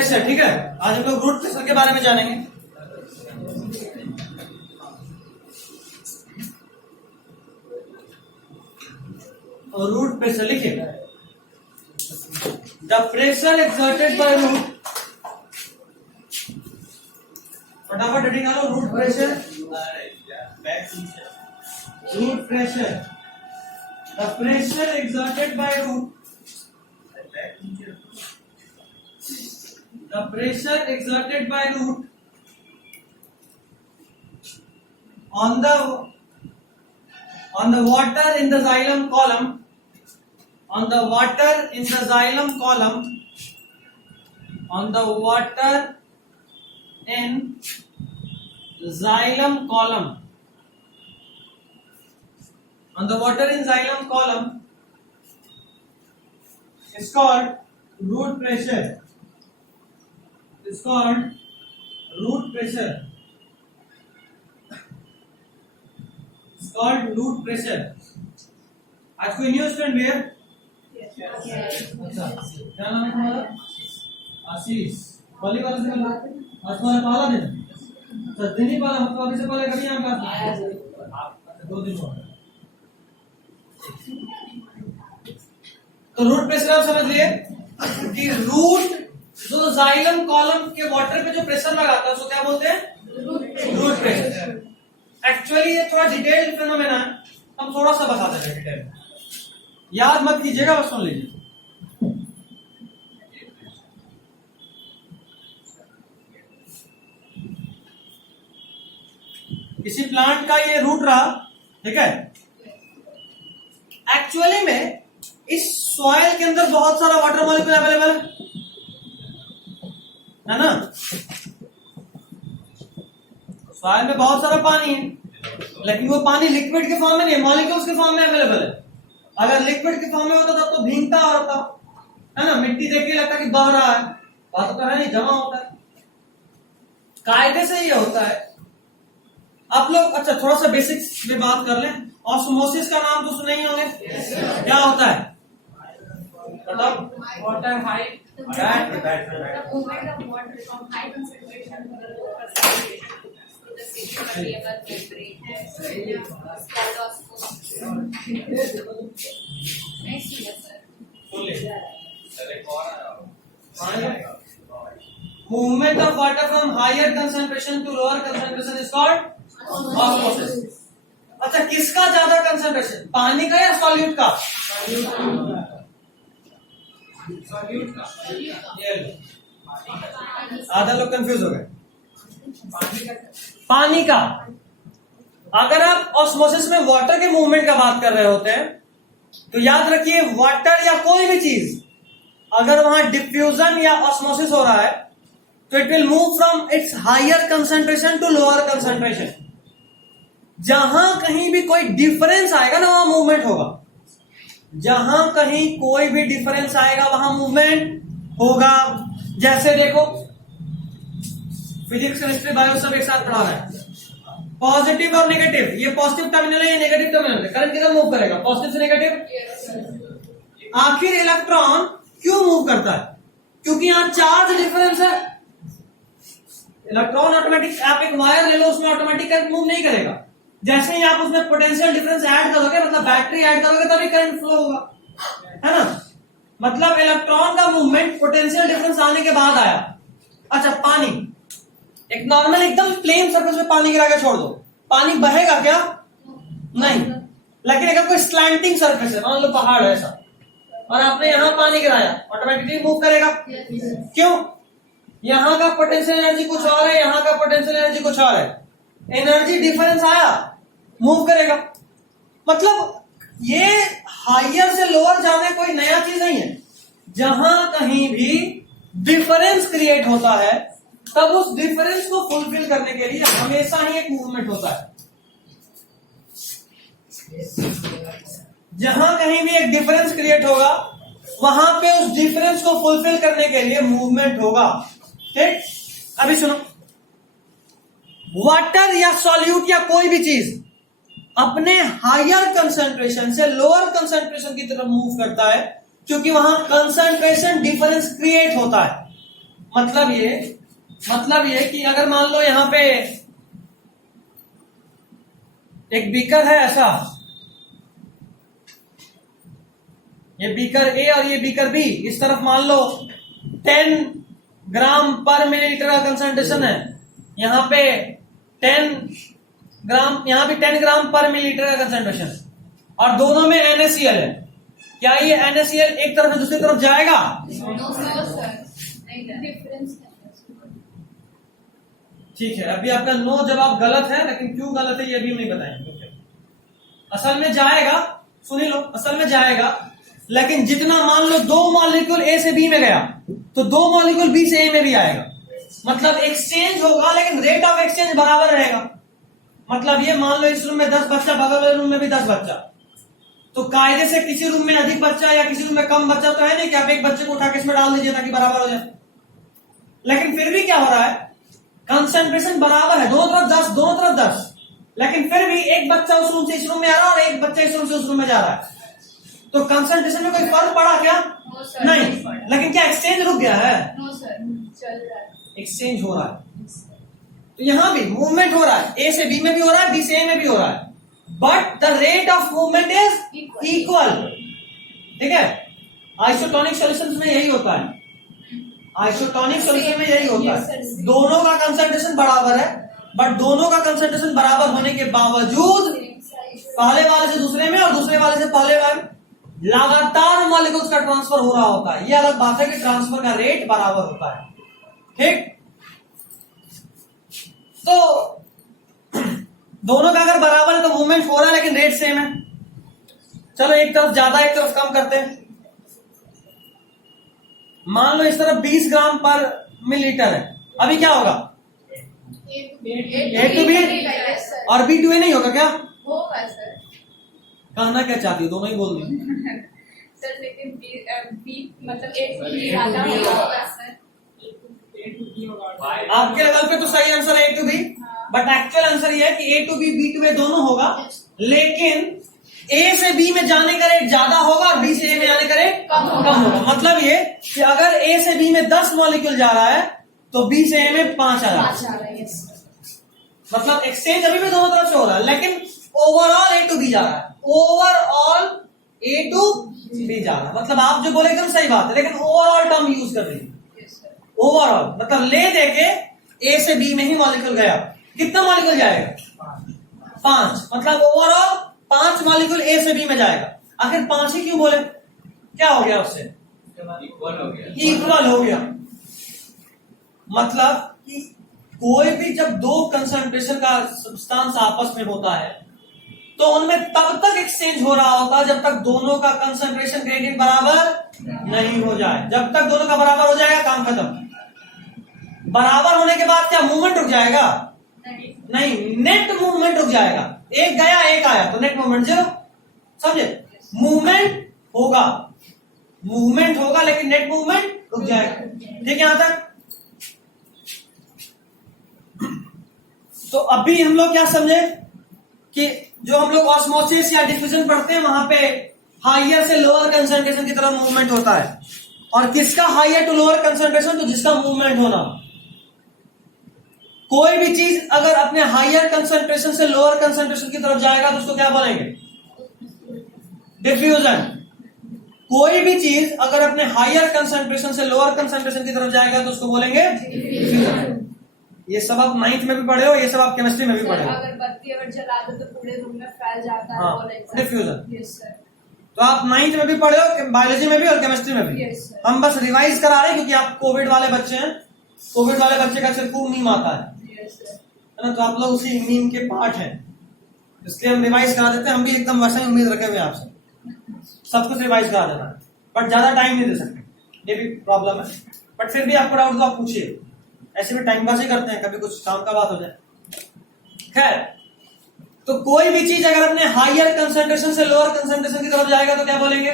Pressure, ठीक है। आज हम लोग रूट प्रेशर के बारे में जानेंगे। और रूट प्रेशर लिखिए, the pressure exerted by root, फटाफट हेडिंग डालो, root pressure, root pressure, the pressure exerted by root, the pressure exerted by root on the water in the xylem column, on the water in the xylem column, on the water in xylem column, on the water in xylem column is called root pressure. It's called root pressure. It's called root pressure. आज कोई new student भी है? अच्छा, क्या नाम है तुम्हारा? आशीष। पहली बार से मिला? आज तुम्हारा पहला दिन? अच्छा, दिन ही पहला, हम तो अभी से पहले कभी यहाँ क्लास में? अच्छा, 2 दिन हुआ। तो रूट प्रेशर आप समझ लिए कि रूट जो जाइलम कॉलम के वाटर पे जो प्रेशर लगाता है उसको क्या बोलते हैं? Root pressure. एक्चुअली ये थोड़ा डिटेल फिनोमेना है, हम थोड़ा सा बता देंगे डिटेल में, याद मत कीजिएगा, बस सुन लीजिए। किसी प्लांट का ये रूट रहा, ठीक है। एक्चुअली में इस सॉइल के अंदर बहुत सारा वाटर मॉलिक्यूल अवेलेबल है ना। सॉइल में बहुत सारा पानी है, लेकिन वो पानी लिक्विड के फॉर्म में नहीं, मॉलिक्यूल्स के फॉर्म में अवेलेबल है। अगर लिक्विड के फॉर्म में होता तब तो भीगता होता है ना, मिट्टी देख के लगता कि बह रहा है, बात तो है नहीं, जमा होता है। कायदे से ये होता है। आप लोग अच्छा थोड़ा सा बेसिक्स में बात कर लें। ऑस्मोसिस का नाम तो सुने ही होंगे। क्या होता है मतलब? Water high the movement of water from high concentration to the low concentration to the semi-permeable membrane. It's called osmosis. Next year, sir. Movement of water from higher concentration to lower concentration is called osmosis. अच्छा, किसका ज्यादा concentration, पानी का या solute का? आधा लोग confuse हो गए। पानी का। अगर आप ऑस्मोसिस में वाटर के मूवमेंट का बात कर रहे होते हैं तो याद रखिए, वाटर या कोई भी चीज अगर वहां डिफ्यूजन या ऑस्मोसिस हो रहा है तो it will move from its higher concentration to lower concentration. जहां कहीं भी कोई डिफरेंस आएगा ना, वहां मूवमेंट होगा। जहां कहीं कोई भी डिफरेंस आएगा वहां मूवमेंट होगा। जैसे देखो, फिजिक्स केमिस्ट्री बायो सब एक साथ पढ़ा रहा है। पॉजिटिव और नेगेटिव, ये पॉजिटिव टर्मिनल है, ये नेगेटिव टर्मिनल है। करंट किधर मूव करेगा? पॉजिटिव से नेगेटिव। आखिर इलेक्ट्रॉन क्यों मूव करता है? क्योंकि यहां चार्ज डिफरेंस है। इलेक्ट्रॉन ऑटोमेटिक, आप एक वायर ले लो, उसमें ऑटोमेटिक करंट मूव नहीं करेगा। जैसे ही आप उसमें पोटेंशियल डिफरेंस ऐड करोगे, मतलब बैटरी ऐड करोगे, तभी करंट फ्लो होगा, है ना। मतलब इलेक्ट्रॉन का मूवमेंट पोटेंशियल डिफरेंस आने के बाद आया। अच्छा, पानी, एक नॉर्मल एकदम प्लेन सरफेस पे पानी गिरा के छोड़ दो, पानी बहेगा क्या? नहीं। लेकिन अगर कोई स्लैंटिंग सरफेस है, मान लो पहाड़ है ऐसा, और आपने यहां पानी गिराया, ऑटोमेटिकली मूव करेगा। क्यों? यहां का पोटेंशियल एनर्जी कुछ और है, यहां का पोटेंशियल एनर्जी कुछ और है, एनर्जी डिफरेंस आया, मूव करेगा। मतलब ये हायर से लोअर जाने कोई नया चीज नहीं है। जहां कहीं भी डिफरेंस क्रिएट होता है तब उस डिफरेंस को फुलफिल करने के लिए हमेशा ही एक मूवमेंट होता है। जहां कहीं भी एक डिफरेंस क्रिएट होगा वहां पे उस डिफरेंस को फुलफिल करने के लिए मूवमेंट होगा। ठीक, अभी सुनो, वाटर या सॉल्यूट या कोई भी चीज अपने हायर कंसंट्रेशन से लोअर कंसंट्रेशन की तरफ मूव करता है क्योंकि वहां कंसंट्रेशन डिफरेंस क्रिएट होता है। मतलब ये कि अगर मान लो यहां पे एक बीकर है ऐसा, ये बीकर ए और ये बीकर बी, इस तरफ मान लो 10 ग्राम पर मिलीलीटर का कंसंट्रेशन है, यहां पे 10 ग्राम, यहां भी 10 ग्राम पर मिलीलीटर का कंसंट्रेशन, और दोनों में NaCl है। क्या ये NaCl एक तरफ से दूसरी तरफ जाएगा? ठीक है, अभी आपका नो जवाब गलत है, लेकिन क्यों गलत है ये भी नहीं बताएंगे। असल में जाएगा, सुनी लो, असल में जाएगा, लेकिन जितना मान लो 2 मॉलिक्यूल ए से बी में गया तो 2 मॉलिक्यूल बी से ए में भी आएगा। मतलब एक्सचेंज होगा लेकिन रेट ऑफ एक्सचेंज बराबर रहेगा। मतलब ये मान लो इस रूम में 10 बच्चा, बगल वाले रूम में भी 10 बच्चा, तो कायदे से किसी रूम में अधिक बच्चा या किसी रूम में कम बच्चा तो है नहीं कि आप एक बच्चे को उठा के इसमें डाल दीजिए ताकि बराबर हो जाए। लेकिन फिर भी क्या हो रहा है, कंसंट्रेशन बराबर है, दोनों तरफ 10, लेकिन फिर भी एक बच्चा उस रूम से इस रूम में आ रहा है और एक बच्चा इस रूम से उस रूम में जा रहा है, तो कंसंट्रेशन में कोई फर्क पड़ा क्या? नहीं। लेकिन क्या एक्सचेंज रुक गया है? नो सर, चल रहा है, एक्सचेंज हो रहा है। तो यहां भी मूवमेंट हो रहा है, ए से बी में भी हो रहा है, बी से ए में भी हो रहा है, but the rate of movement is equal. ठीक है, आइसोटोनिक सॉल्यूशंस में यही होता है, आइसोटोनिक सॉल्यूशन में यही होता है, दोनों का कंसंट्रेशन बराबर है, बट दोनों का कंसंट्रेशन बराबर होने के बावजूद पहले वाले से दूसरे में और दूसरे वाले से पहले वाले लगातार मॉलिक्यूल्स का ट्रांसफर हो रहा होता है। यह अलग बात है कि ट्रांसफर का रेट बराबर होता है। ठीक, तो दोनों का अगर बराबर है तो मूवमेंट हो रहा है लेकिन रेट सेम है। चलो एक तरफ ज्यादा एक तरफ कम करते हैं। मान लो इस तरफ 20 ग्राम पर मिलीलीटर है, अभी क्या होगा? A to B और B to A नहीं होगा क्या? होगा सर। कहना क्या चाहती हो, दोनों ही बोल दी। सर लेकिन बी मतलब A to B ज्यादा होगा सर। आपके लेवल पे तो सही आंसर है A to B, but actual answer ये है कि A to B, B to A दोनों होगा, लेकिन A से B में जाने का रेट ज्यादा होगा और B से A में आने का रेट कम होगा। मतलब ये कि अगर A से B में 10 मॉलिक्यूल जा रहा है तो B से A में 5 आ रहा है। मतलब एक्सचेंज अभी भी दोनों तरफ से हो रहा है, लेकिन ओवरऑल A to B जा रहा है, ओवरऑल A to B जा रहा है। मतलब आप जो बोले एकदम सही बात है, लेकिन ओवरऑल टर्म यूज कर रही है। ओवरऑल मतलब ले देके A से B में ही मॉलिक्यूल गया, कितना मॉलिक्यूल जाएगा? 5। मतलब ओवरऑल 5 मॉलिक्यूल A से B में जाएगा। आखिर 5 ही क्यों बोले, क्या हो गया उससे? इक्वल हो गया। मतलब कि कोई भी जब 2 कंसंट्रेशन का सब्सटेंस आपस में होता है तो उनमें तब तक एक्सचेंज हो रहा होता है जब तक दोनों का कंसंट्रेशन ग्रेडियंट बराबर नहीं हो जाए। जब तक दोनों का बराबर हो जाएगा काम खत्म। बराबर होने के बाद क्या मूवमेंट रुक जाएगा? नहीं, नेट मूवमेंट रुक जाएगा। एक गया एक आया तो नेट मूवमेंट 0। समझे? मूवमेंट होगा लेकिन नेट मूवमेंट रुक जाएगा। ठीक है यहां तक? तो अभी हम लोग क्या समझे कि जो हम लोग ऑस्मोसिस या डिफ्यूजन पढ़ते हैं वहां पे हायर से लोअर कंसंट्रेशन की तरफ मूवमेंट होता है। और किसका हायर टू लोअर कंसंट्रेशन? तो जिसका मूवमेंट होना। कोई भी चीज अगर अपने हायर कंसंट्रेशन से लोअर कंसंट्रेशन की तरफ जाएगा तो उसको क्या बोलेंगे? डिफ्यूजन। कोई भी चीज अगर अपने हायर कंसंट्रेशन से लोअर कंसंट्रेशन की तरफ जाएगा तो उसको बोलेंगे डिफ्यूजन। ये सब आप 9th में भी पढ़े हो, ये सब आप केमिस्ट्री में भी पढ़े हो। अगर बत्ती अगर जला दो तो पूरे रूम में फैल जाता है। हाँ, डिफ्यूजन। Yes sir. तो आप 9th में भी पढ़े हो, बायोलॉजी में भी और केमिस्ट्री में भी। Yes sir. हम बस रिवाइज करा रहे हैं क्योंकि आप कोविड वाले बच्चे हैं। कोविड वाले बच्चे का सिर्फ खूब मीम आता है, यस सर। है ना? तो आप लोग उसी मीम के पार्ट हैं, इसलिए हम रिवाइज करा देते हैं। हम भी एकदम वैसा ही उम्मीद रखे हुए आपसे, सब कुछ रिवाइज करा देना, बट ज्यादा टाइम नहीं दे सकते, ये भी प्रॉब्लम है। बट फिर भी आपको डाउट तो आप पूछिए, ऐसे भी टाइम पास ही करते हैं, कभी कुछ काम का बात हो जाए। खैर, तो कोई भी चीज अगर अपने हायर कंसंट्रेशन से लोअर कंसंट्रेशन की तरफ जाएगा तो क्या बोलेंगे?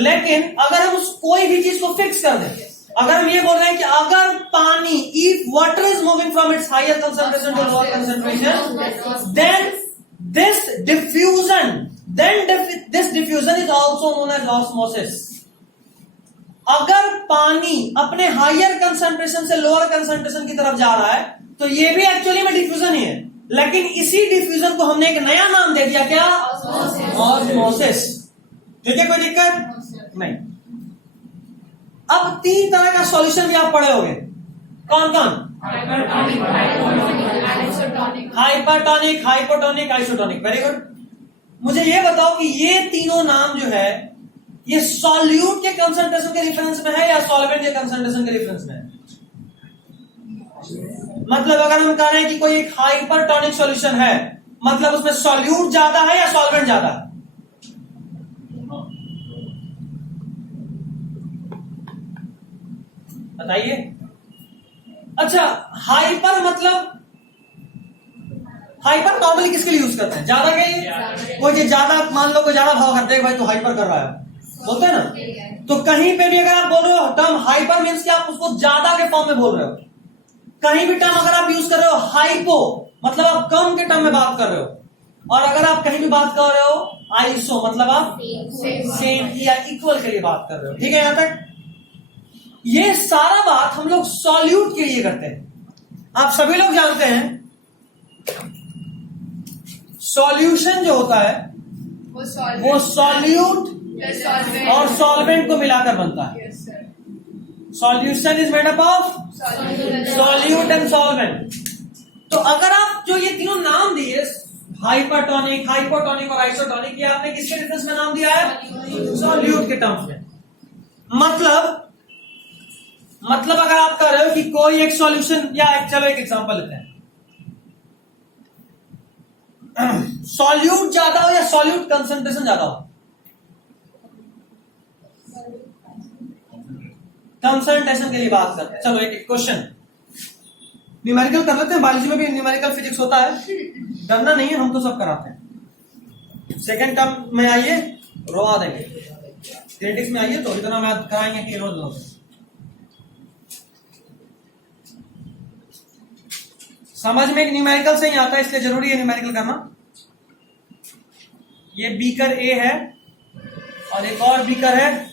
लेकिन अगर हम उस कोई भी चीज को फिक्स कर दें, अगर हम ये बोल रहे हैं कि अगर पानी, if water is moving from its higher concentration to lower concentration, then this diffusion is also known as osmosis. अगर पानी अपने हायर कंसंट्रेशन से लोअर कंसंट्रेशन की तरफ जा रहा है तो ये भी एक्चुअली में डिफ्यूजन ही है, लेकिन इसी डिफ्यूजन को हमने एक नया नाम दे दिया, क्या? ऑस्मोसिस। ठीक है, कोई दिक्कत नहीं। अब 3 तरह का सॉल्यूशन भी आप पढ़े होंगे, कौन कौन? Hypertonic, hypotonic, isotonic. Very good. मुझे ये बताओ कि ये तीनों नाम जो है ये सॉल्यूट के कंसंट्रेशन के रेफरेंस में है या सॉल्वेंट के कंसंट्रेशन के रेफरेंस में है? मतलब अगर हम कह रहे हैं कि कोई एक हाइपरटोनिक सॉल्यूशन है, मतलब उसमें सॉल्यूट ज्यादा है या सॉल्वेंट ज्यादा है? बताइए। अच्छा, हाइपर मतलब हाइपर नॉर्मली किसके लिए यूज करते हैं? ज्यादा के लिए। कोई ज्यादा, मान लो कोई ज्यादा भाव करते हैं, भाई तो हाइपर कर रहा है, बोलते हैं ना। तो कहीं पे भी अगर आप बोल रहे हो टर्म हाइपर मीन्स कि आप उसको ज्यादा के फॉर्म में बोल रहे हो। कहीं भी टर्म अगर आप यूज कर रहे हो हाइपो, मतलब आप कम के टर्म में बात कर रहे हो। और अगर आप कहीं भी बात कर रहे हो आइसो, मतलब आप सेम या इक्वल के लिए बात कर रहे हो। ठीक है, यहां तक ये सारा बात हम लोग सॉल्यूट के लिए करते हैं। आप सभी लोग जानते हैं सॉल्यूशन जो होता है वो सॉल्यूट और सॉल्वेंट को मिलाकर बनता है। Solution is made up of solute and solvent. तो अगर आप जो ये तीनों नाम दिए, हाइपरटोनिक, हाइपोटोनिक और आइसोटोनिक, ये आपने किसके रेफरेंस में नाम दिया है? सॉल्यूट के टर्म्स में। मतलब अगर आप कह रहे हो कि कोई एक सॉल्यूशन, या चलो एक एग्जांपल लेते हैं, सॉल्यूट ज्यादा हो या सॉल्यूट कंसंट्रेशन ज्यादा हो? कंसंट्रेशन के लिए बात करते हैं। चलो एक क्वेश्चन न्यूमेरिकल कर लेते हैं। बायोलॉजी में भी न्यूमेरिकल फिजिक्स होता है, डरना नहीं है, हम तो सब कराते हैं। सेकेंड टर्म में आइए, रोआ देंगे। जेनेटिक्स में आइए तो इतना मैथ कराएंगे कि रोज रोज। समझ में एक न्यूमेरिकल से ही आता है, इसलिए जरूरी है न्यूमेरिकल करना। ये बीकर ए है और एक और बीकर है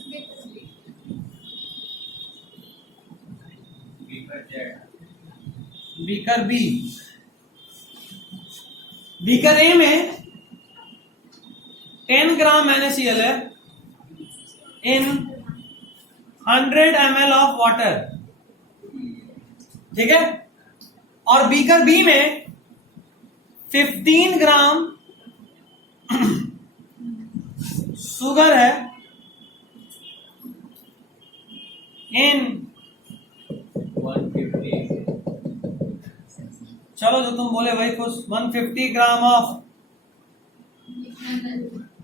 बीकर बी। बीकर ए में 10 ग्राम NaCl है इन 100 ml ऑफ वाटर। ठीक है, और बीकर बी में 15 ग्राम शुगर है इन 150, चलो जो तुम बोले भाई कुछ, 150 gram of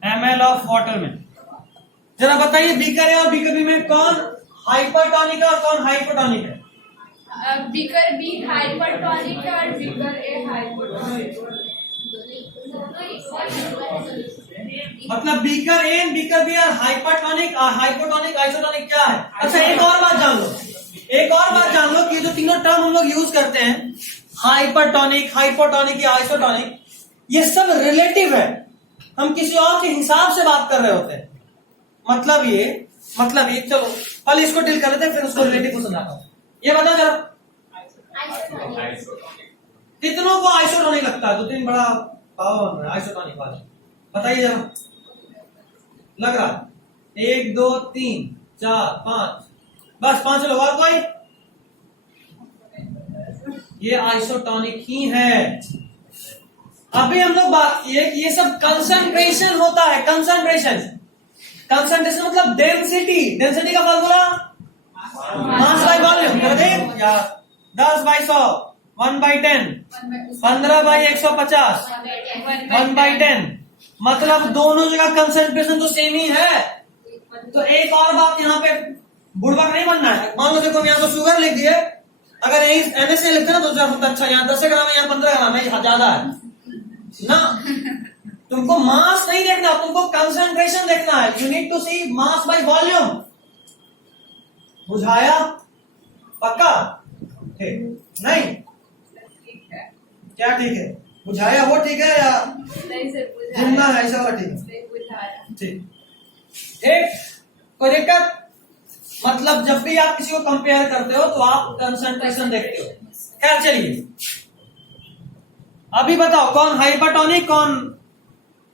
ml of water में। जरा बताइए बीकर ए और बीकर बी में कौन हाइपरटोनिक है और कौन हाइपोटोनिक है? बीकर बी हाइपरटोनिक है और बीकर ए हाइपोटोनिक। मतलब beaker A and beaker B are hypertonic, hypotonic, isotonic क्या है? अच्छा एक और बात जान लो, कि जो तीनों टर्म हम लोग यूज करते हैं, हाइपरटोनिक, हाइपोटोनिक या आइसोटोनिक, ये सब रिलेटिव है। हम किसी और के हिसाब से बात कर रहे होते हैं। मतलब ये चलो पहले इसको डील कर लेते हैं, फिर उसको रिलेटिव को समझाता हूं। ये बताओ जरा, कितनों को आइसोटोनिक लगता है? 2-3 बड़ा पावर बन रहा है आइसोटोनिक वाला, बताइए जरा। लग रहा 1 2 3 4 5, बस 5 लोग। और कोई? ये आइसोटोनिक ही है। अभी हम लोग बात किए कि ये सब कंसंट्रेशन होता है। कंसंट्रेशन मतलब डेंसिटी का फॉर्मूला मास बाय वॉल्यूम कर दे या 10/100, 1/10, 15/150, 1/10। मतलब दोनों जगह कंसंट्रेशन तो सेम ही है। तो एक और बात यहाँ पे बुड़बक नहीं बनना है। मान लो देखो यहाँ तो शुगर लिख दिए, अगर यही NaCl लिखते ना तो अच्छा यहाँ 10 ग्राम है, यहाँ 15 ग्राम है, यहाँ ज्यादा है ना। तुमको मास नहीं देखना, तुमको कंसंट्रेशन देखना है। You need to see mass by volume. बुझाया? पक्का? ठीक नहीं? क्या ठीक है? बुझाया वो ठीक है या जिंदा है ऐसा वाला ठीक है? ठीक, कोई दिक्कत? मतलब जब भी आप किसी को कंपेयर करते हो तो आप कंसंट्रेशन देखते हो। खैर चलिए, अभी बताओ कौन हाइपरटोनिक, कौन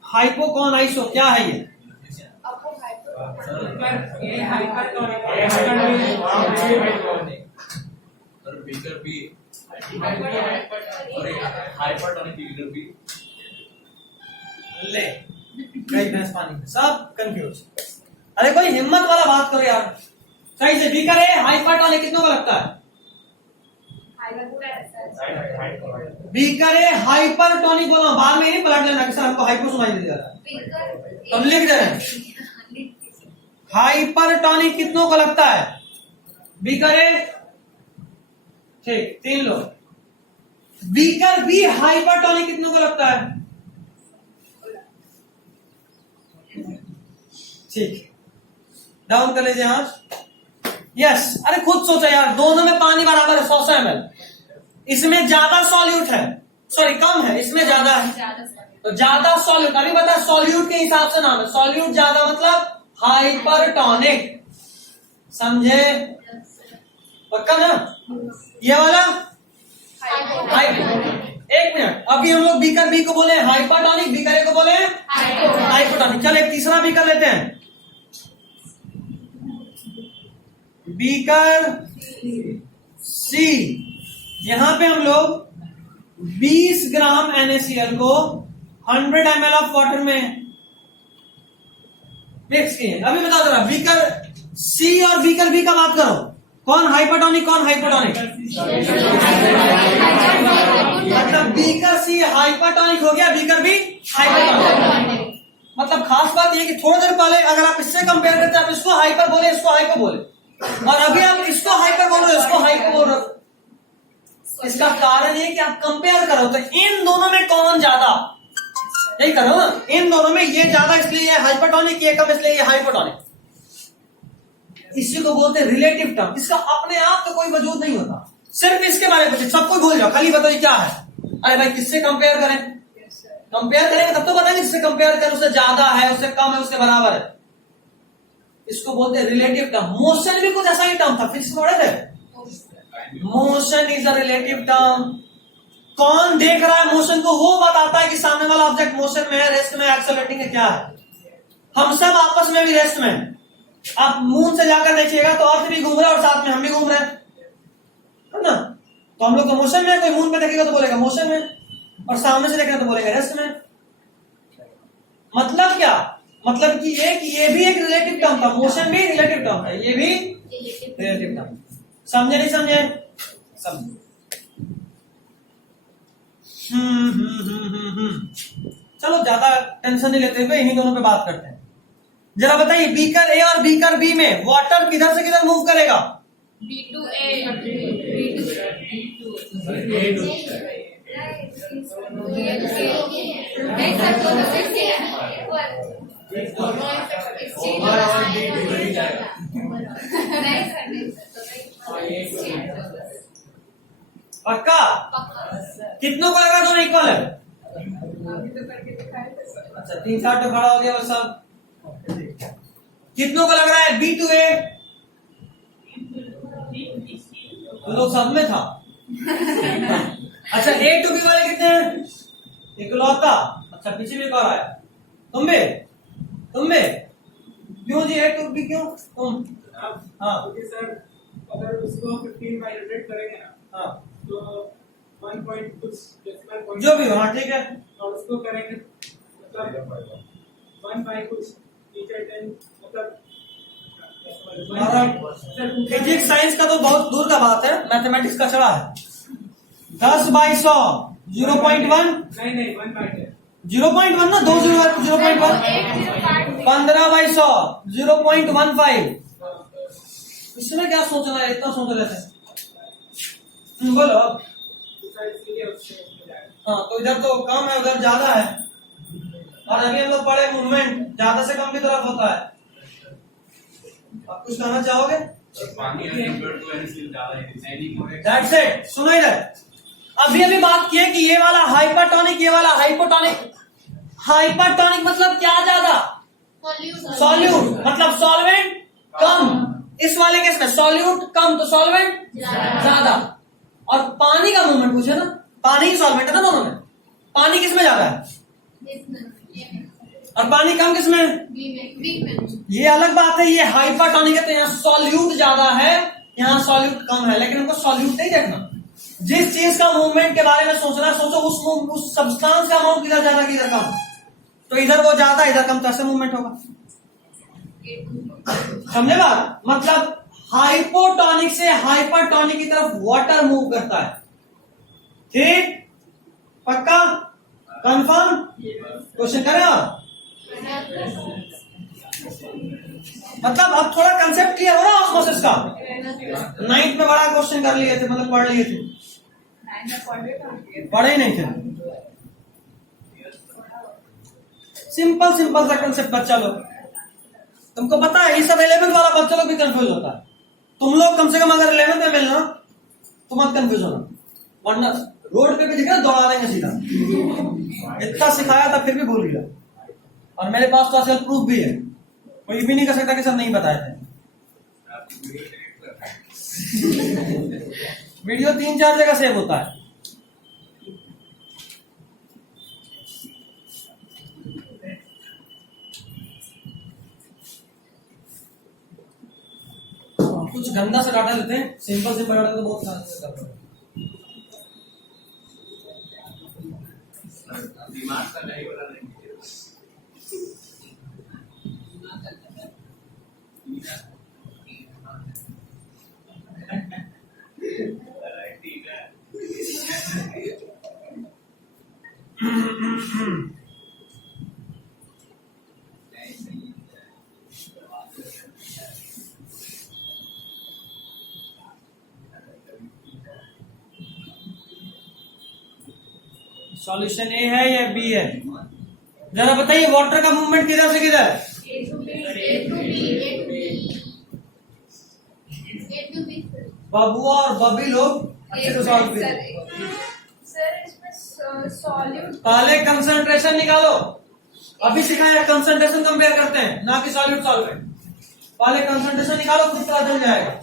हाइपो, कौन आइसो, क्या है ये? बीकर बी और हाइपरटोनिक बीकर बी। ले गई भैंस पानी में, सब कंफ्यूज। अरे कोई हिम्मत वाला बात करो यार, सही से। बीकर है हाइपरटोनिक कितनों को लगता है? बीकर है हाइपरटोनिक, बोलो बाद में नहीं पलट लेना कि सर हमको हाइपो सुनाई दे रहा है, हम लिख दे रहे हैं। हाइपरटोनिक कितनों को लगता है? बीकर है, ठीक, 3 लोग। बीकर बी हाइपरटोनिक कितनों को लगता है? ठीक, डाउन कर लीजिए हाथ। यस, अरे खुद सोचो यार, दोनों में पानी बराबर है 100 ml, इसमें ज्यादा सॉल्यूट है, सॉरी कम है, इसमें ज्यादा है, तो ज्यादा सॉल्यूट। अभी बता, सॉल्यूट के हिसाब से नाम है, सॉल्यूट ज्यादा मतलब हाइपरटोनिक, समझे? पक्का ना? ये वाला एक मिनट, अभी हम लोग बीकर बी को बोले हाइपरटोनिक, बीकर ए को बोले हाइपोटोनिक। चलो एक तीसरा बीकर लेते हैं, बीकर सी। यहां पे हम लोग 20 ग्राम NaCl को 100 ml ऑफ वाटर में मिक्स किए। अभी बता दो, बीकर सी और बीकर बी का बात करो, कौन हाइपरटोनिक, कौन हाइपोटोनिक? मतलब बीकर सी हाइपरटोनिक हो गया, बीकर बी हाइपोटोनिक। मतलब खास बात यह कि थोड़ी देर पहले अगर आप इससे कंपेयर करते हैं, आप इसको हाइपर बोले, इसको हाइपो बोले, और अभी आप इसको हाइपर बोल रहे हो, इसको हाइपो बोल रहे हो। इसका कारण ये कि आप कंपेयर करो तो इन दोनों में कौन ज्यादा, यही करो ना, इन दोनों में ये ज्यादा इसलिए ये हाइपरटोनिक, ये कम इसलिए ये हाइपोटोनिक। इसी को बोलते हैं रिलेटिव टर्म। इसका अपने आप तो कोई वजूद नहीं होता, सिर्फ इसके बारे में सब कुछ भूल जाओ, खाली बताइए क्या है। अरे भाई किससे कंपेयर करें? कंपेयर करेंगे तब तो बताएंगे, जिससे कंपेयर करें उससे ज्यादा है, उससे कम है, उसके बराबर है। इसको बोलते हैं रिलेटिव टर्म। मोशन भी कुछ ऐसा ही टर्म था, फिजिक्स में पढ़े थे, motion is a relative term. कौन देख रहा है मोशन को, वो बताता है कि सामने वाला ऑब्जेक्ट मोशन में है, रेस्ट में, एक्सेलरेटिंग है, क्या है। हम सब आपस में भी रेस्ट में। आप मून से जाकर देखिएगा तो अर्थ भी घूम रहा है और साथ में हम भी घूम रहे हैं, है ना? तो हम लोग तो मोशन में, कोई मून पे देखेगा तो बोलेगा मोशन में, और सामने से देखेगा तो बोलेगा रेस्ट में। मतलब क्या? मतलब कि ये भी एक रिलेटिव टर्म था, मोशन भी रिलेटिव टर्म है, ये भी रिलेटिव टर्म। समझे नहीं समझे? समझे। चलो ज्यादा टेंशन नहीं लेते हुए इन्हीं दोनों पे बात करते हैं। जरा बताइए, बीकर ए और बीकर बी में वाटर किधर से किधर मूव करेगा? B to A, पक्का? कितनों को लगा दोनों इक्वल है? अच्छा 3-4 तो खड़ा हो गया वो सब। कितनों को लग रहा है बी टू ए? तो लोग सब में था। अच्छा ए टू बी वाले कितने हैं? इकलौता। अच्छा पीछे भी एक और आया, तुम भी क्यों जी? ए टू बी क्यों तुम? हाँ सर, अगर उसको 15/100 करेंगे ना, हाँ तो 1 पॉइंट कुछ डेसिमल पॉइंट जो भी हो, हाँ ठीक है। और उसको करेंगे मतलब 1 कुछ टीचर 10 मतलब फिजिक्स साइंस का तो बहुत दूर का बात है, मैथमेटिक्स का चढ़ा है। 10/100 0.1 नहीं 1 पार्ट है 0.1 ना, 2 0.1 15/100 0.15। इसमें क्या सोचना है, इतना सोच रहे थे। बोलो अब। हाँ तो इधर तो कम है, उधर ज्यादा है, और अभी हम लोग पढ़े मूवमेंट ज्यादा से कम की तरफ होता है। आप कुछ कहना चाहोगे? That's it। सुनो इधर, अभी बात की है कि ये वाला हाइपरटोनिक, ये वाला हाइपोटोनिक। हाइपरटोनिक मतलब क्या? ज्यादा सॉल्यूट, मतलब सॉल्वेंट कम। इस वाले के किसमें? सॉल्यूट कम तो सॉल्वेंट ज्यादा। और पानी का मूवमेंट पूछे ना, पानी ही सॉल्वेंट है ना दोनों में। पानी किसमें ज्यादा है और पानी कम किसमें? ये अलग बात है, ये हाइपरटोनिक है तो यहाँ सॉल्यूट ज्यादा है, यहाँ सॉल्यूट कम है। लेकिन हमको सॉल्यूट नहीं देखना, जिस चीज का मूवमेंट के बारे में सोचना, सोचो उस सब्सटेंस का अमाउंट किधर ज्यादा किधर कम, तो इधर वो ज्यादा इधर कम, तो ऐसे मूवमेंट होगा। समझे बात? मतलब हाइपोटोनिक से हाइपरटोनिक की तरफ वाटर मूव करता है। ठीक, पक्का, कंफर्म? क्वेश्चन करें आप? मतलब अब थोड़ा कंसेप्ट क्लियर हो रहा ऑस्मोसिस का। 9th में बड़ा क्वेश्चन कर लिए थे, मतलब पढ़ लिए थे, पढ़े ही नहीं थे। सिंपल सिंपल सा कंसेप्ट बच्चा लोग, तुमको पता है ये सब 11th वाला बच्चा लोग भी कंफ्यूज होता है। तुम लोग कम से कम अगर 11th में मिलना तो मत कंफ्यूज होना, वरना रोड पे भी दिखा दौड़ा देंगे सीधा। इतना सिखाया था फिर भी भूल गया, और मेरे पास तो असल प्रूफ भी है, कोई भी नहीं कर सकता कि सब नहीं बताए थे। वीडियो 3-4 जगह सेव होता है। कुछ गंदा सा डाटा लेते हैं, सिंपल सिंपल डाटा तो बहुत सारा करते हैं। दिमाग का नहीं हो रहा नहीं। सॉल्यूशन ए है या बी है? जरा बताइए, वाटर का मूवमेंट किधर से किधर? बबुआ और बबी लोग अच्छे से सॉल्व करें। सर इसमें सॉल्यूट पहले कंसंट्रेशन निकालो, अभी सिखाया कंसंट्रेशन कंपेयर करते हैं, ना कि सॉल्यूट सॉल्वेंट। पहले कंसंट्रेशन निकालो, खुद पता चल जाएगा।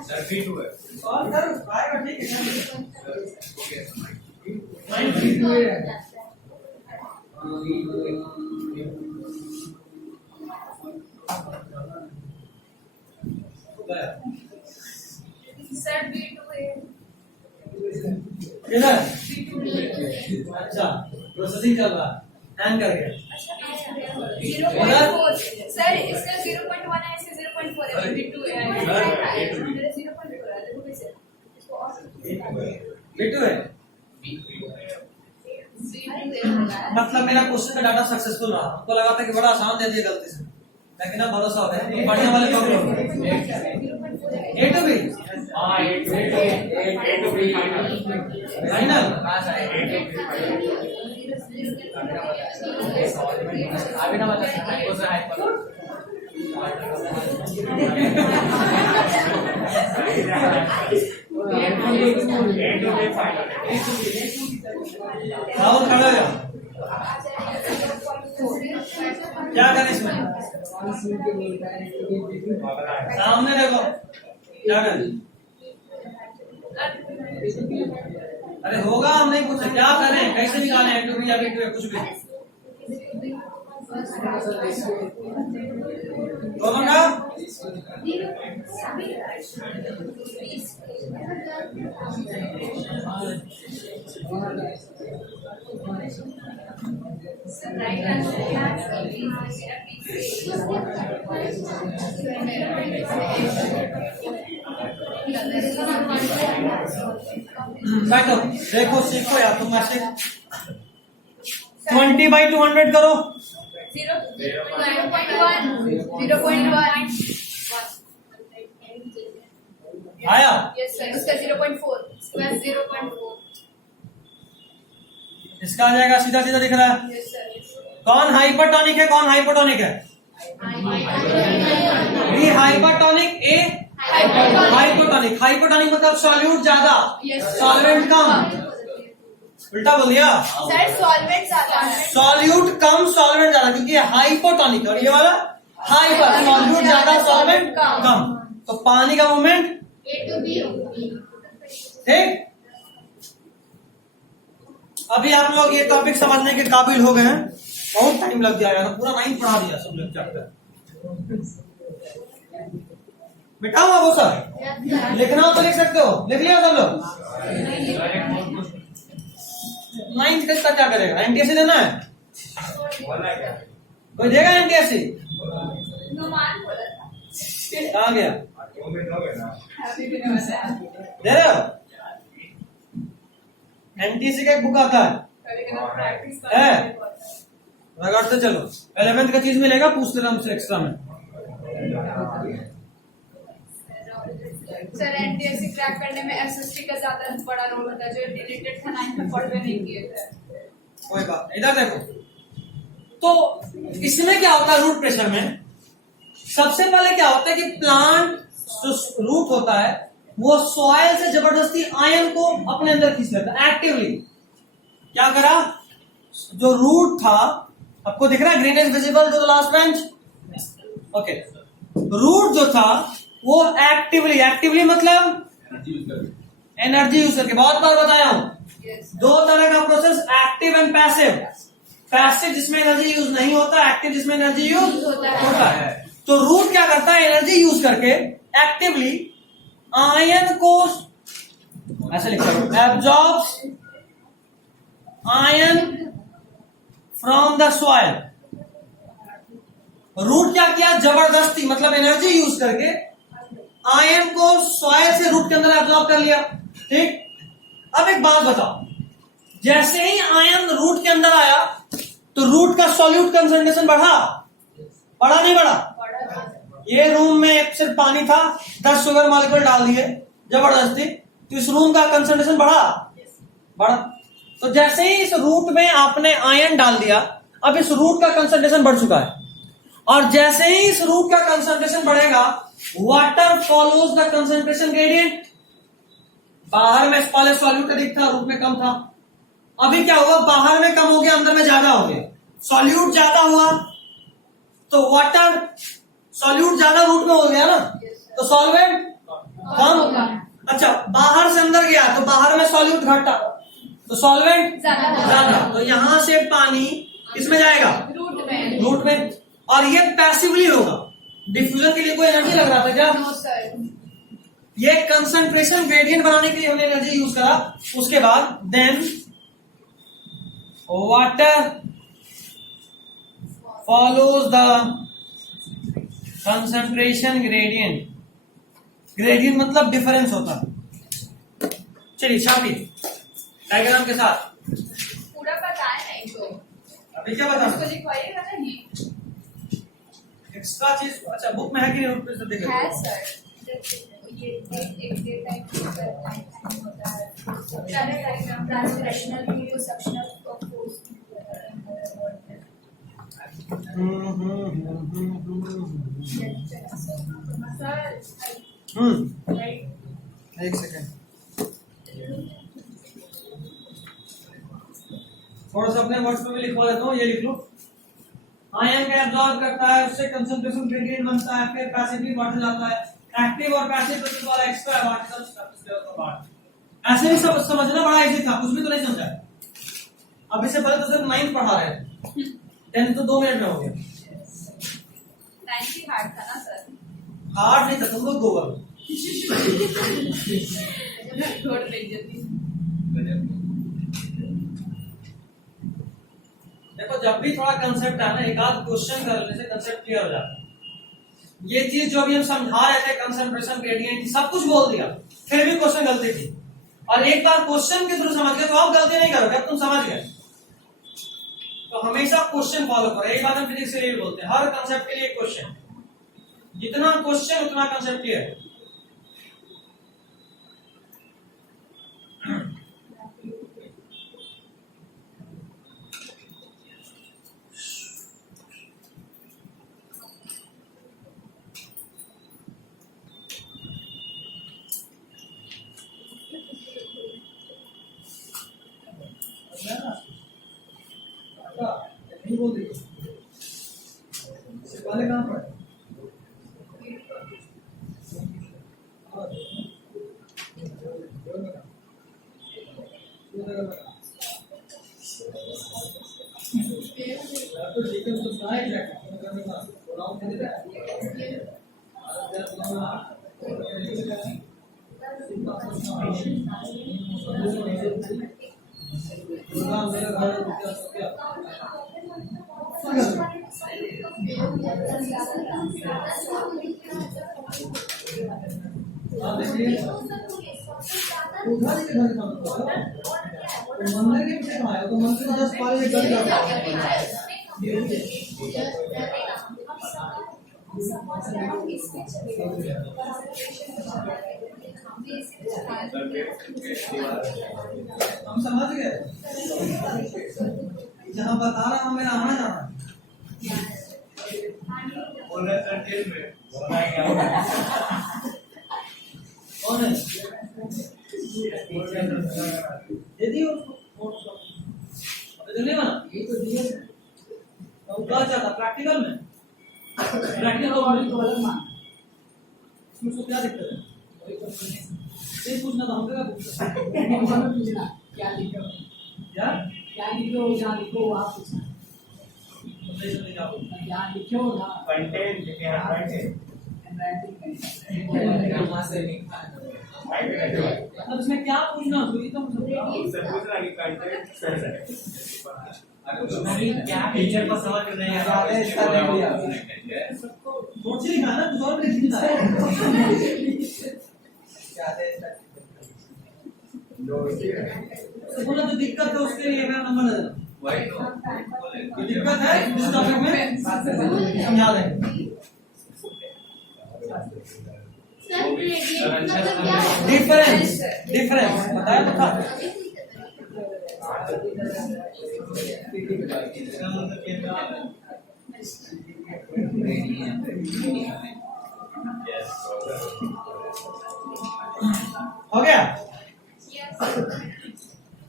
सर B2 है। सॉल्व कर आएगा, ठीक है। सर B2 है। किधर? अच्छा, प्रोसेसिंग चल रहा है, हैंग कर गया। 0.4 सर, इसका 0.1 है, इसका 0.4 है, B2 है, मेरा 0.4 है, देखो कैसे इसको और B2 है। मतलब मेरा क्वेश्चन का डाटा सक्सेसफुल रहा, हमको लगा था कि बड़ा आसान दे दिया गलती से, लेकिन अब भरोसा हो गया, बढ़िया वाले पकड़ो। A to B final. अभी ना बता हाइपो से हाइपर राहुल खड़ा हो जाओ। क्या करें इसमें? सामने देखो, क्या करें? अरे होगा, हम नहीं पूछे क्या करें, कैसे निकालें? A to B या B to A, कुछ भी दोनों का। राइट आंसर बैठो, देखो, सीखो यार तुम ऐसे। 20/200 करो। 0.1 आया? यस सर, इसका 0.4 इसका 0.4 इसका आ जाएगा, सीधा सीधा दिख रहा है। Yes sir. कौन हाइपरटोनिक है, कौन हाइपोटोनिक है? बी हाइपरटोनिक, ए हाइपोटोनिक। हाइपोटोनिक मतलब सॉल्यूट ज्यादा, सॉल्वेंट कम। उल्टा बोल दिया, सर सॉल्वेंट ज्यादा है, सॉल्यूट कम सॉल्वेंट ज्यादा, क्योंकि ये हाइपोटोनिक और ये वाला हाइपर। सॉल्यूट ज्यादा मूवमेंट कम। तो पानी का मूवमेंट A to B ठीक। अभी आप लोग ये टॉपिक समझने के काबिल हो गए हैं, बहुत टाइम लग जाएगा, पूरा 9 पढ़ा दिया सब लोग चैप्टर। मिटाओ आप वो सर, लिखना हो तो लिख सकते हो, लिख लिया सब लोग। 9 का क्या करेगा, एनटीएससी देना है, कोई देगा एनटीएससी? नुमान बोला था। कहाँ गया, अभी भी नहीं बताया। दे रहे हो? एनटीएससी का एक बुक आता है, कभी कभी प्रैक्टिस है? करते रगड़ते चलो, 11th का चीज मिलेगा, पूछते रहो हमसे एक्स्ट्रा में। सर एनटीएससी क्रैक करने में एसएसटी का ज्यादा बड़ा रोल होता है, जो डिलीटेड था 9th में पढ़ भी नहीं किए थे। कोई बात नहीं, इधर देखो। तो इसमें क्या होता है, रूट प्रेशर में सबसे पहले क्या होता है कि प्लांट जो रूट होता है वो सॉइल से जबरदस्ती आयन को अपने अंदर खींच लेता है एक्टिवली। क्या करा, जो रूट था, आपको दिख रहा है green is visible to the last bench, okay. Root जो था वो एक्टिवली मतलब एनर्जी यूज करके, बहुत बार बताया हूं, Yes, दो तरह का process, active and passive. Passive जिसमें एनर्जी यूज नहीं होता, एक्टिव जिसमें एनर्जी यूज होता है। तो रूट क्या करता है, एनर्जी यूज करके एक्टिवली आयन को, ऐसे लिखा है, absorbs ion from the soil. Root क्या किया, जबरदस्ती मतलब एनर्जी यूज करके आयन को सॉइल से रूट के अंदर एब्जॉर्ब कर लिया, ठीक। अब एक बात बताओ, जैसे ही आयन रूट के अंदर आया तो रूट का सॉल्यूट कंसंट्रेशन बढ़ा नहीं बढ़ा? ये रूम में सिर्फ पानी था, 10 शुगर मॉलिक्यूल डाल दिए जबरदस्ती, तो इस रूम का कंसंट्रेशन बढ़ा। तो जैसे ही इस रूट में आपने आयन डाल दिया, अब इस रूट का कंसंट्रेशन बढ़ चुका है, और जैसे ही इस रूट का कंसंट्रेशन बढ़ेगा, water follows the concentration gradient. बाहर में पहले सॉल्यूट अधिक था, रूट में कम था, अभी क्या हुआ, बाहर में कम हो गया, अंदर में ज्यादा हो गया। सॉल्यूट ज्यादा हुआ तो वाटर, सॉल्यूट ज्यादा रूट में हो गया ना, तो सॉल्वेंट कम। अच्छा, बाहर से अंदर गया तो बाहर में सॉल्यूट घटा, तो सॉल्वेंट ज्यादा। तो यहां से पानी किसमें जाएगा, रूट में, और ये पैसिवली होगा। डिफ्यूजन के लिए कोई एनर्जी लग रहा था क्या? No sir. ये कंसंट्रेशन ग्रेडियंट बनाने के लिए हमने एनर्जी यूज करा। उसके बाद then water follows the concentration gradient. Gradient मतलब डिफरेंस होता है। चलिए शादी डायग्राम के साथ पूरा पता है नहीं तो अभी क्या बताना, इसको लिखवाइएगा नहीं। एक्स्ट्रा चीज। अच्छा, बुक में है कि नहीं, से देख है सर, ये एक डेटा टाइम होता है, सारे diagram translational video suctional force. Sir एक सेकेंड, थोड़ा सा अपने वर्ड्स में भी लिखवा देता हूँ। ये लिख लो, आयन का एब्जॉर्ब करता है, उससे कंसंट्रेशन ग्रेडियंट बनता है, फिर पैसिवली बढ़ जाता है। एक्टिव और पैसिव प्रोसेस वाला एक्स्ट्रा एडवांटेज। ऐसे भी सब समझना बड़ा इजी था, कुछ भी तो नहीं समझा। अब इससे पहले तो सिर्फ 9 पढ़ा रहे थे, 10 तो 2 मिनट में हो गया। 90 हार्ड था ना सर? हार्ड नहीं था, तुम लोग गोबर छोड़ दीजिए। देखो, जब भी थोड़ा कंसेप्ट है ना, एक आध क्वेश्चन करने से कंसेप्ट क्लियर हो जाता है। ये चीज जो भी हम समझा रहे थे, कंसंट्रेशन ग्रेडियंट, सब कुछ बोल दिया, फिर भी क्वेश्चन गलती थी। और एक बार क्वेश्चन के थ्रू समझ गए तो आप गलती नहीं करोगे, अब तुम समझ गए। तो हमेशा क्वेश्चन फॉलो करो। एक बात हम फिजिक्स से भी बोलते हैं, हर कंसेप्ट के लिए क्वेश्चन, जितना क्वेश्चन उतना कंसेप्ट क्लियर। नहीं बोल रही, इससे पहले कहां पर मंदिर के पीछे कहाँ है? तो मंदिर को 10 पाले लेकर जाता है। हम समझ गए, जहाँ बता रहा हूँ मेरा आना जाना। बोल रहे सर 10 मिनट कौन है? दे दियो उसको। अबे तो नहीं बना, ये तो दिया। तो कहाँ जाता प्रैक्टिकल में? प्रैक्टिकल को अलग मान। इसमें उसको क्या दिक्कत है? ये पूछना था, हमसे क्या पूछना? पूछना क्या लिखो, यार क्या लिखो, जहाँ लिखो वहाँ पूछना, जहाँ लिखो ना कंटेंट लिखे हैं कंटेंट मतलब इसमें क्या पूछना है? ये तो मुझे उससे पूछ रहा कि कंटेंट क्या टीचर को समझ नहीं आ रहा है इसका नहीं लिया नोट से लिखा ना, कुछ और लिख दिया है। तो बोला जो दिक्कत है उसके लिए मेरा नंबर दे देना। वही तो कोई दिक्कत है इस टॉपिक में समझा देंगे। डिफरेंस डिफरेंस बताया तो था। हो गया?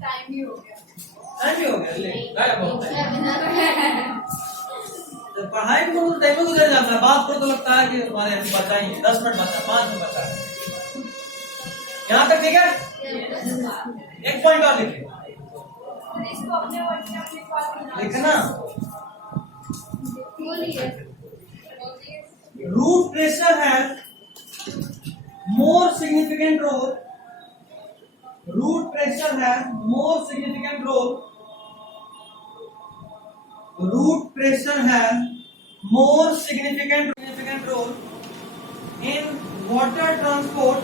टाइम भी हो गया। टाइम भी हो गया, ले गायब हो गया। जब पढ़ाई को तो टाइम गुजर जाता है, बात को तो लगता है कि हमारे हम बचाएंगे 10 मिनट बचा, 5 मिनट बचा। यहाँ तक ठीक है? एक पॉइंट और लिखिए, इसको अपने वर्ड में अपने पास लिखना। बोलिए। Root pressure has more significant role. Root pressure has more significant role. Root pressure has more significant role in water transport.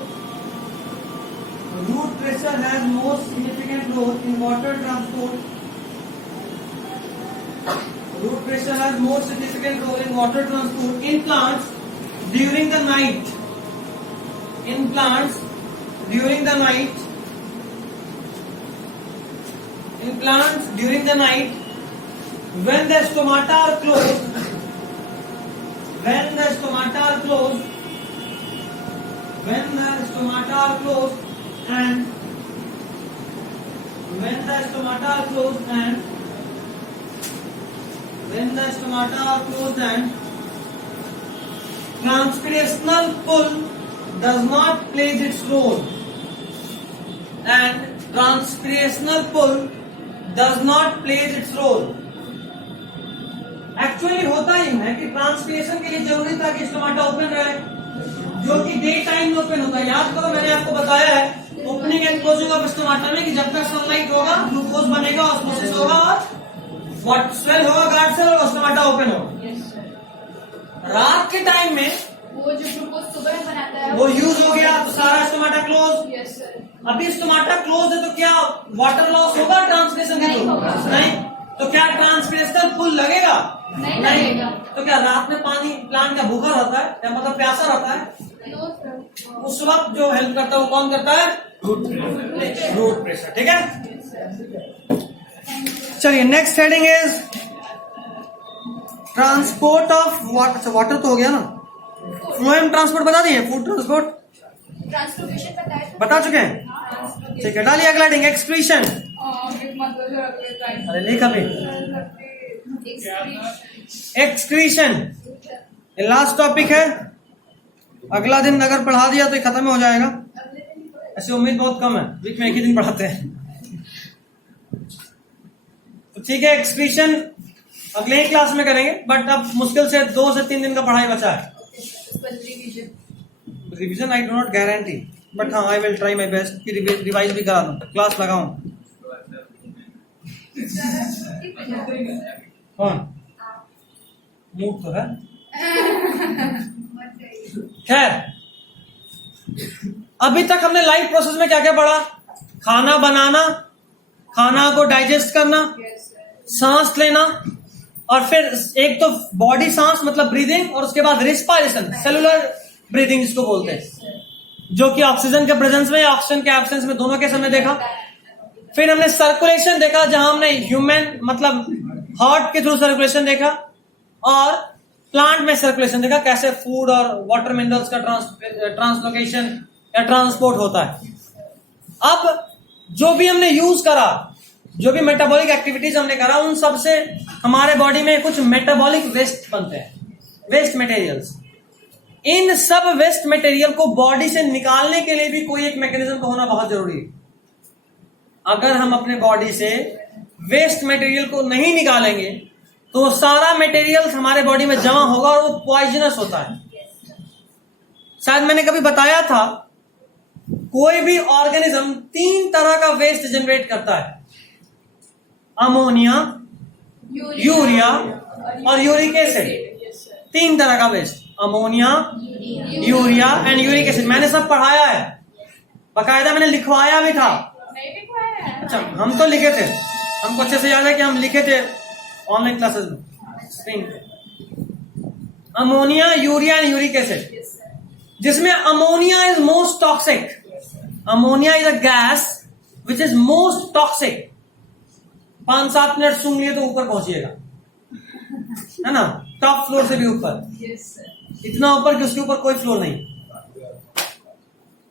Root pressure has more significant role in water transport. Root pressure has more significant role in water transport in plants during the night. In plants during the night. In plants during the night, when the stomata are closed, when the stomata are closed, when the stomata are closed, and when the stomata are closed, and when the stomata are closed, and transpirational pull does not play its role, and transpirational pull does not play its role. Actually होता ही है कि transpiration के लिए जरूरी था कि stomata open रहे, जो कि डे टाइम में ओपन होता है। याद करो, मैंने आपको बताया है opening and closing of stomata में कि जब तक सनलाइट होगा ग्लूकोज बनेगा, ऑस्मोसिस होगा और व्हाट स्वेल होगा गार्ड सेल और स्टोमाटा ओपन होगा। रात के टाइम में वो जो ग्लूकोज सुबह बनाता है वो यूज हो गया तो सारा स्टोमाटा क्लोज। Yes sir. अभी स्टोमाटा क्लोज है तो क्या वाटर लॉस होगा ट्रांसपिरेशन के नहीं थ्रू? होगा। नहीं। तो क्या ट्रांसपिरेशनल पुल लगेगा? नहीं लगेगा। तो क्या रात में पानी प्लांट का भूखा रहता है या मतलब प्यासा रहता है? No sir. उस वक्त जो हेल्प करता है वो कौन करता है? Root pressure. ठीक है, चलिए next heading is transport of water. Water तो हो गया ना, फ्लोएम ट्रांसपोर्ट बता दिए, फूड ट्रांसपोर्ट ट्रांसपोर्टेशन बताया था। बता चुके हैं। ठीक है, डालिए अगला हेडिंग एक्सक्रीशन। अरे लिखा भी एक्सक्रीशन, ये लास्ट टॉपिक है। अगला दिन अगर पढ़ा दिया तो ये खत्म हो जाएगा। ऐसी उम्मीद बहुत कम है, वीक में एक ही दिन पढ़ाते हैं। तो ठीक है, एक्सक्रीशन अगले ही क्लास में करेंगे, बट अब मुश्किल से 2 से 3 दिन का पढ़ाई बचा है। Revision I do not guarantee, but हाँ I will try my best कि रिवाइज भी करा दूं, क्लास लगाऊं। कौन मूड तो है। खैर, अभी तक हमने लाइफ प्रोसेस में क्या क्या पढ़ा? खाना बनाना, खाना को डाइजेस्ट करना, सांस लेना, और फिर एक तो बॉडी सांस मतलब ब्रीदिंग, और उसके बाद रिस्पायरेशन, सेलुलर ब्रीदिंग जिसको बोलते हैं, जो कि ऑक्सीजन के प्रेजेंस में या ऑक्सीजन के एब्सेंस में, दोनों के समय देखा। फिर हमने सर्कुलेशन देखा, जहां हमने ह्यूमन मतलब हार्ट के थ्रू सर्कुलेशन देखा, और प्लांट में सर्कुलेशन देखा, कैसे फूड और वाटर मिनरल्स का ट्रांसलोकेशन या ट्रांसपोर्ट होता है। अब जो भी हमने यूज करा, जो भी मेटाबॉलिक एक्टिविटीज हमने करा, उन सब से हमारे बॉडी में कुछ मेटाबॉलिक वेस्ट बनते हैं, वेस्ट मटेरियल्स। इन सब वेस्ट मटेरियल को बॉडी से निकालने के लिए भी कोई एक मैकेनिज्म का होना बहुत जरूरी है। अगर हम अपने बॉडी से वेस्ट मटेरियल को नहीं निकालेंगे तो वो सारा मटेरियल हमारे बॉडी में जमा होगा और वो पॉइजनस होता है। शायद मैंने कभी बताया था, कोई भी ऑर्गेनिज्म 3 तरह का वेस्ट जनरेट करता है, अमोनिया, यूरिया और यूरिक एसिड। 3 तरह का waste, ammonia, urea and uric acid. मैंने सब पढ़ाया है, बकायदा मैंने लिखवाया भी था। अच्छा, हम तो लिखे थे, हमको अच्छे से याद है कि हम लिखे थे ऑनलाइन क्लासेस में स्क्रीन पे। Ammonia, urea and uric acid, जिसमें ammonia is most toxic. Ammonia is a gas which is most toxic. 5-7 minute सूंघ लिए तो ऊपर पहुंचिएगा, है ना, टॉप फ्लोर से भी ऊपर, इतना ऊपर कि उसके ऊपर कोई फ्लोर नहीं।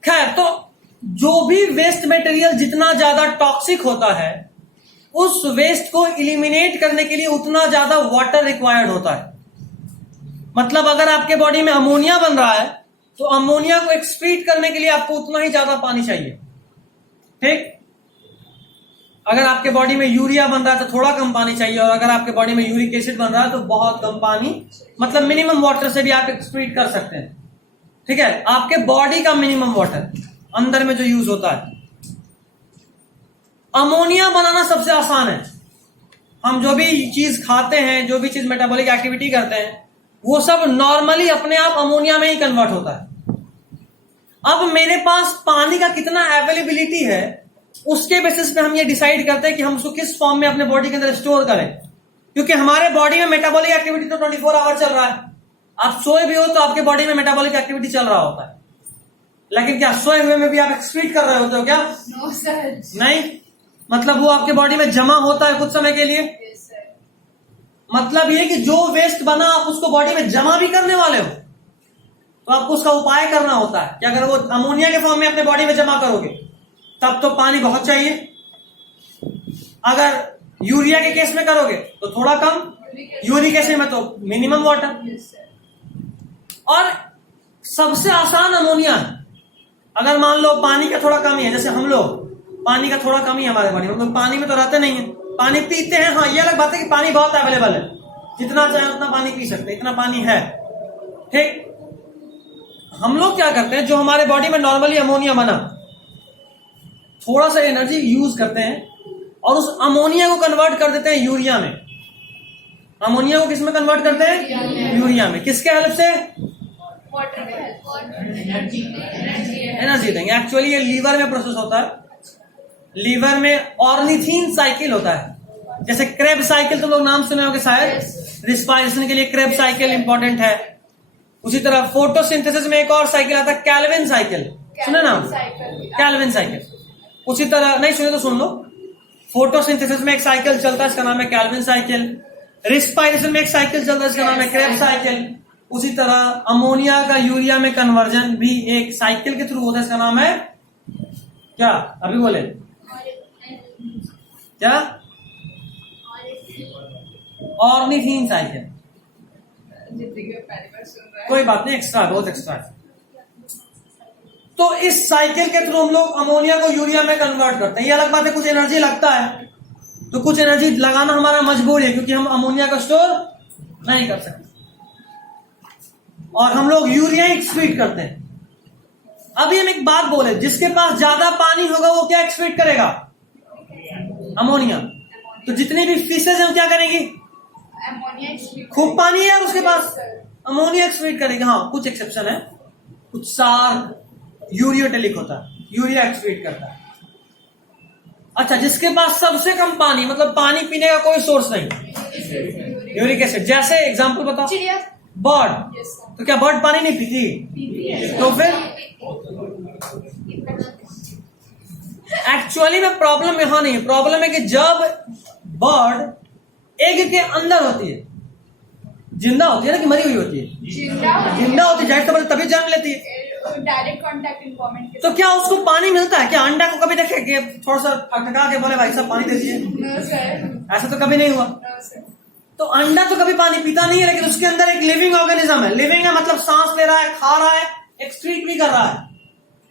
खैर, तो जो भी वेस्ट मटेरियल जितना ज्यादा टॉक्सिक होता है, उस वेस्ट को इलिमिनेट करने के लिए उतना ज्यादा वाटर रिक्वायर्ड होता है। मतलब अगर आपके बॉडी में अमोनिया बन रहा है तो अमोनिया को एक्सक्रीट करने के लिए आपको उतना ही ज्यादा पानी चाहिए। ठीक, अगर आपके बॉडी में यूरिया बन रहा है तो थोड़ा कम पानी चाहिए, और अगर आपके बॉडी में यूरिक एसिड बन रहा है तो बहुत कम पानी, मतलब मिनिमम वाटर से भी आप एक्सक्रीट कर सकते हैं। ठीक है, आपके बॉडी का मिनिमम वाटर अंदर में जो यूज होता है। अमोनिया बनाना सबसे आसान है। हम जो भी चीज खाते हैं, जो भी चीज मेटाबॉलिक एक्टिविटी करते हैं, वो सब नॉर्मली अपने आप अमोनिया में ही कन्वर्ट होता है। अब मेरे पास पानी का कितना अवेलेबिलिटी है, उसके बेसिस पे हम ये डिसाइड करते हैं कि हम उसको किस फॉर्म में अपने बॉडी के अंदर स्टोर करें। क्योंकि हमारे बॉडी में मेटाबॉलिक एक्टिविटी तो 24 आवर चल रहा है। आप सोए भी हो तो आपके बॉडी में मेटाबॉलिक एक्टिविटी चल रहा होता है, लेकिन क्या सोए हुए में भी आप एक्सक्रीट कर रहे होते हो क्या? नो सर, नहीं, मतलब वो आपके बॉडी में जमा होता है कुछ समय के लिए। मतलब ये कि जो वेस्ट बना आप उसको बॉडी में जमा भी करने वाले हो, तो आपको उसका उपाय करना होता है कि अगर वो अमोनिया के फॉर्म में अपने बॉडी में जमा करोगे तब तो पानी बहुत चाहिए, अगर यूरिया के केस में करोगे तो थोड़ा कम, यूरिक एसिड में तो मिनिमम वाटर। और सबसे आसान अमोनिया है। अगर मान लो पानी का थोड़ा कमी है, जैसे हम लोग पानी का थोड़ा कमी है हमारे बॉडी में, हम लोग पानी में तो रहते नहीं है, पानी पीते हैं। हाँ, ये अलग बात है कि पानी बहुत अवेलेबल है, जितना चाहे उतना पानी पी सकते हैं, इतना पानी है। ठीक, हम लोग क्या करते हैं, जो हमारे बॉडी में नॉर्मली अमोनिया बना, थोड़ा सा एनर्जी यूज करते हैं और उस अमोनिया को कन्वर्ट कर देते हैं यूरिया में। अमोनिया को किस में कन्वर्ट करते हैं? यूरिया में। किसके हेल्प से? एनर्जी देंगे। एक्चुअली ये लीवर में प्रोसेस होता है। लीवर में ऑर्निथीन साइकिल होता है, जैसे क्रेब साइकिल तुम लोग नाम सुने होंगे शायद, रिस्पायरेशन के लिए क्रेब साइकिल इंपॉर्टेंट है। उसी तरह फोटोसिंथेसिस में एक और साइकिल आता है, कैल्विन साइकिल, सुने ना? Calvin cycle. उसी तरह नहीं सुने तो सुन लो, फोटोसिंथेसिस में एक साइकिल चलता है, इसका नाम है कैल्विन साइकिल। रिस्पायरेशन में एक साइकिल चलता है, इसका नाम है क्रेब साइकिल। उसी तरह अमोनिया का यूरिया में कन्वर्जन भी एक साइकिल के थ्रू होता है, इसका नाम है क्या? अभी बोले क्या? Ornithine cycle. कोई बात नहीं, एक्स्ट्रा, बहुत एक्स्ट्रा है। तो इस साइकिल के थ्रू हम लोग अमोनिया को यूरिया में कन्वर्ट करते हैं। ये अलग बात है, कुछ एनर्जी लगता है, तो कुछ एनर्जी लगाना हमारा मजबूरी है, क्योंकि हम अमोनिया का स्टोर नहीं कर सकते और हम लोग यूरिया एक्सक्रीट करते हैं। अभी हम एक बात बोले, जिसके पास ज्यादा पानी होगा वो क्या एक्सक्रीट करेगा? अमोनिया। तो जितनी भी फिशेज हैं क्या करेंगी? अमोनिया। खूब पानी है उसके पास, अमोनिया एक्सक्रीट करेगी। हाँ, कुछ एक्सेप्शन है, कुछ सार यूरियोटेलिक होता है, यूरिया एक्सक्रीट करता है। अच्छा, जिसके पास सबसे कम पानी, मतलब पानी पीने का कोई सोर्स नहीं, यूरिक एसिड। जैसे एग्जांपल बताओ, चिड़िया। बर्ड। तो क्या बर्ड पानी नहीं पीती? तो फिर एक्चुअली में प्रॉब्लम यहां नहीं है, प्रॉब्लम है कि जब बर्ड एग के अंदर होती है, जिंदा होती है ना कि मरी हुई होती है? जिंदा होती है, जाहिर तभी जन्म लेती है। डायरेक्ट कांटेक्ट इन्वायरमेंट के तो क्या उसको पानी मिलता है? क्या अंडा को कभी देखे कि थोड़ा सा ठकठका के बोले भाई साहब पानी दे दीजिए? नो सर, ऐसा तो कभी नहीं हुआ। No sir. तो अंडा तो कभी पानी पीता नहीं है, लेकिन उसके अंदर एक लिविंग ऑर्गेनिज्म है। लिविंग है मतलब सांस ले रहा है, खा रहा है, एक्सक्रीट भी कर रहा है,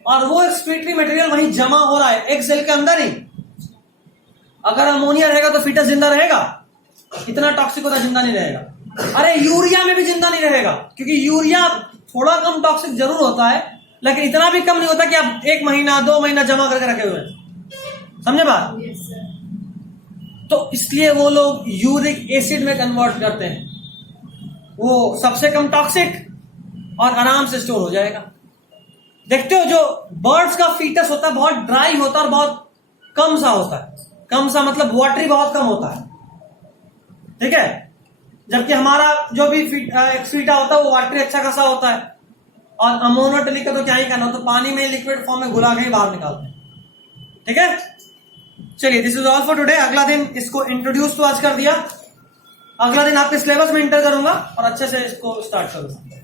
और वो एक्सक्रीटरी मटेरियल वहीं जमा हो रहा है एक सेल के अंदर ही। अगर अमोनिया रहेगा तो फीटस जिंदा रहेगा? इतना टॉक्सिक होता जिंदा नहीं रहेगा। अरे यूरिया में भी जिंदा नहीं रहेगा, क्योंकि यूरिया थोड़ा कम टॉक्सिक जरूर होता है, लेकिन इतना भी कम नहीं होता कि आप 1 महीना 2 महीना जमा करके रखे हुए हैं। समझे बात? Yes sir. तो इसलिए वो लोग यूरिक एसिड में कन्वर्ट करते हैं, वो सबसे कम टॉक्सिक और आराम से स्टोर हो जाएगा। देखते हो जो बर्ड्स का फीटस होता है बहुत ड्राई होता है और बहुत कम सा होता है। कम सा मतलब वाटरी बहुत कम होता है, ठीक है? जबकि हमारा जो भी एक्सक्रीटा होता है वो वाटरी अच्छा खासा होता है। और अमोनोटेलिक का तो क्या ही कहना, तो पानी में लिक्विड फॉर्म में घुला के ही बाहर निकालते हैं, ठीक है? चलिए, this is all for today. अगला दिन इसको इंट्रोड्यूस तो आज कर दिया, अगला दिन आपके सिलेबस में इंटर करूंगा और अच्छे से इसको स्टार्ट करूंगा।